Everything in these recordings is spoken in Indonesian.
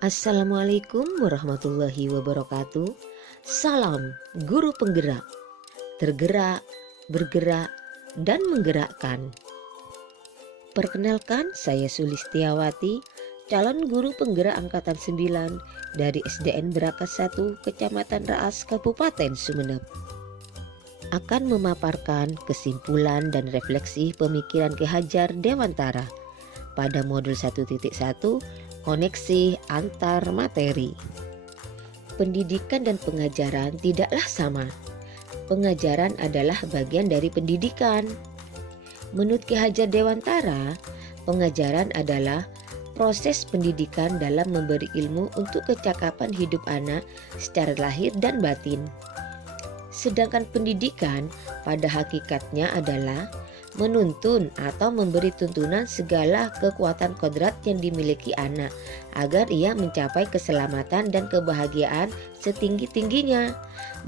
Assalamualaikum warahmatullahi wabarakatuh. Salam guru penggerak, tergerak, bergerak, dan menggerakkan. Perkenalkan, saya Sulistiawati, calon guru penggerak angkatan 9 dari SDN Berakas 1, Kecamatan Raas, Kabupaten Sumeneb. Akan memaparkan kesimpulan dan refleksi pemikiran Ki Hajar Dewantara pada modul 1.1, koneksi antar materi. Pendidikan dan pengajaran tidaklah sama. Pengajaran adalah bagian dari pendidikan. Menurut Ki Hajar Dewantara, pengajaran adalah proses pendidikan dalam memberi ilmu untuk kecakapan hidup anak secara lahir dan batin. Sedangkan pendidikan pada hakikatnya adalah menuntun atau memberi tuntunan segala kekuatan kodrat yang dimiliki anak agar ia mencapai keselamatan dan kebahagiaan setinggi-tingginya,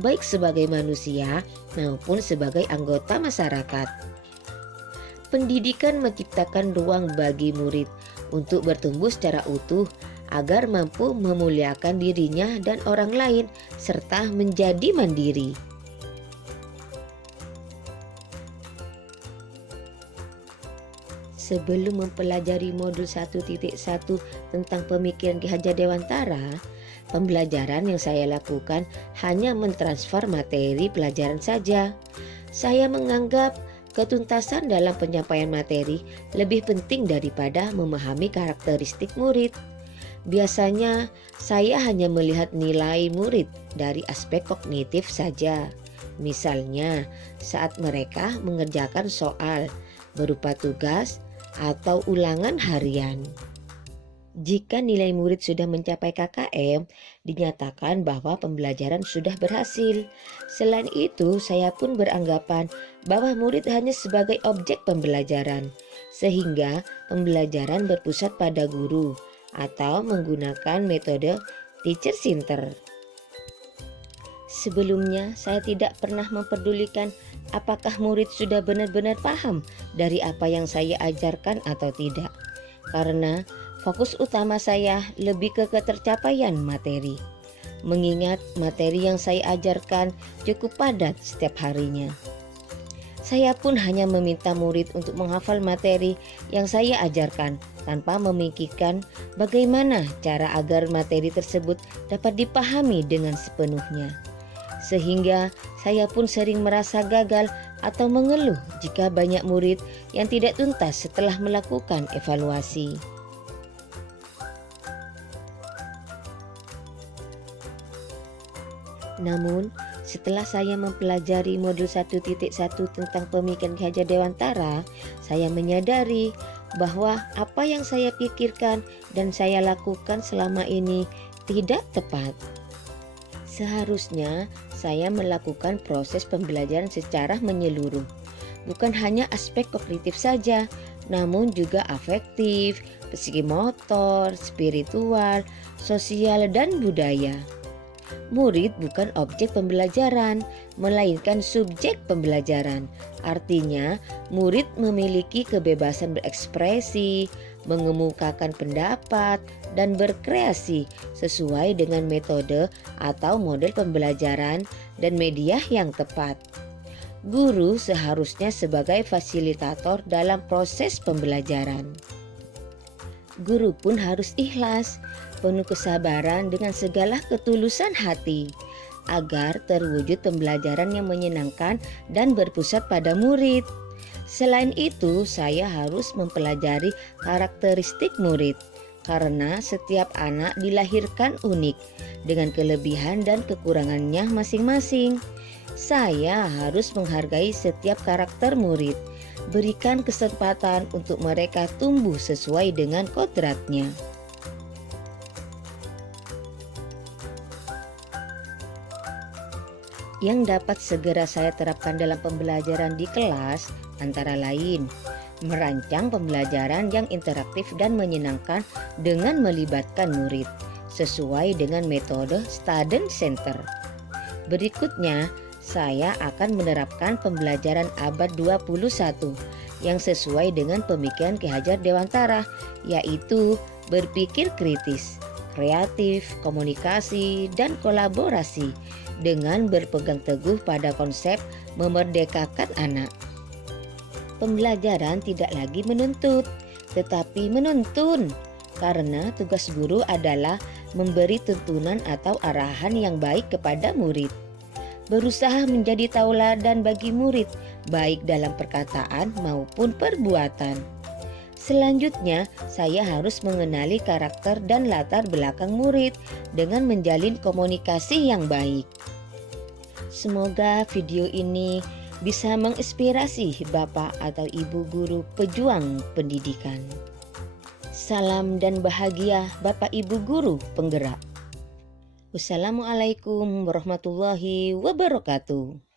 baik sebagai manusia maupun sebagai anggota masyarakat. Pendidikan menciptakan ruang bagi murid untuk bertumbuh secara utuh agar mampu memuliakan dirinya dan orang lain serta menjadi mandiri. Sebelum mempelajari modul 1.1 tentang pemikiran Ki Hajar Dewantara, pembelajaran yang saya lakukan hanya mentransfer materi pelajaran saja. Saya menganggap ketuntasan dalam penyampaian materi lebih penting daripada memahami karakteristik murid. Biasanya saya hanya melihat nilai murid dari aspek kognitif saja. Misalnya saat mereka mengerjakan soal berupa tugas atau ulangan harian. Jika nilai murid sudah mencapai KKM, dinyatakan bahwa pembelajaran sudah berhasil. Selain itu, saya pun beranggapan bahwa murid hanya sebagai objek pembelajaran, sehingga pembelajaran berpusat pada guru atau menggunakan metode teacher center. Sebelumnya, saya tidak pernah memperdulikan apakah murid sudah benar-benar paham dari apa yang saya ajarkan atau tidak. Karena fokus utama saya lebih ke ketercapaian materi. Mengingat materi yang saya ajarkan cukup padat setiap harinya. Saya pun hanya meminta murid untuk menghafal materi yang saya ajarkan tanpa memikirkan bagaimana cara agar materi tersebut dapat dipahami dengan sepenuhnya. Sehingga saya pun sering merasa gagal atau mengeluh jika banyak murid yang tidak tuntas setelah melakukan evaluasi. Namun, setelah saya mempelajari modul 1.1 tentang pemikiran Ki Hajar Dewantara, saya menyadari bahwa apa yang saya pikirkan dan saya lakukan selama ini tidak tepat. Seharusnya saya melakukan proses pembelajaran secara menyeluruh, bukan hanya aspek kognitif saja, namun juga afektif, psikomotor, spiritual, sosial, dan budaya. Murid bukan objek pembelajaran, melainkan subjek pembelajaran. Artinya, murid memiliki kebebasan berekspresi, mengemukakan pendapat, dan berkreasi sesuai dengan metode atau model pembelajaran dan media yang tepat. Guru seharusnya sebagai fasilitator dalam proses pembelajaran. Guru pun harus ikhlas, penuh kesabaran dengan segala ketulusan hati, agar terwujud pembelajaran yang menyenangkan dan berpusat pada murid. Selain itu, saya harus mempelajari karakteristik murid, karena setiap anak dilahirkan unik dengan kelebihan dan kekurangannya masing-masing. Saya harus menghargai setiap karakter murid, berikan kesempatan untuk mereka tumbuh sesuai dengan kodratnya. Yang dapat segera saya terapkan dalam pembelajaran di kelas antara lain merancang pembelajaran yang interaktif dan menyenangkan dengan melibatkan murid sesuai dengan metode student center. Berikutnya, saya akan menerapkan pembelajaran abad 21 yang sesuai dengan pemikiran Ki Hajar Dewantara, yaitu berpikir kritis. kreatif, komunikasi, dan kolaborasi dengan berpegang teguh pada konsep memerdekakan anak. Pembelajaran tidak lagi menuntut, tetapi menuntun, karena tugas guru adalah memberi tuntunan atau arahan yang baik kepada murid. Berusaha menjadi tauladan bagi murid, baik dalam perkataan maupun perbuatan. Selanjutnya, saya harus mengenali karakter dan latar belakang murid dengan menjalin komunikasi yang baik. Semoga video ini bisa menginspirasi Bapak atau Ibu guru pejuang pendidikan. Salam dan bahagia Bapak Ibu guru penggerak. Wassalamualaikum warahmatullahi wabarakatuh.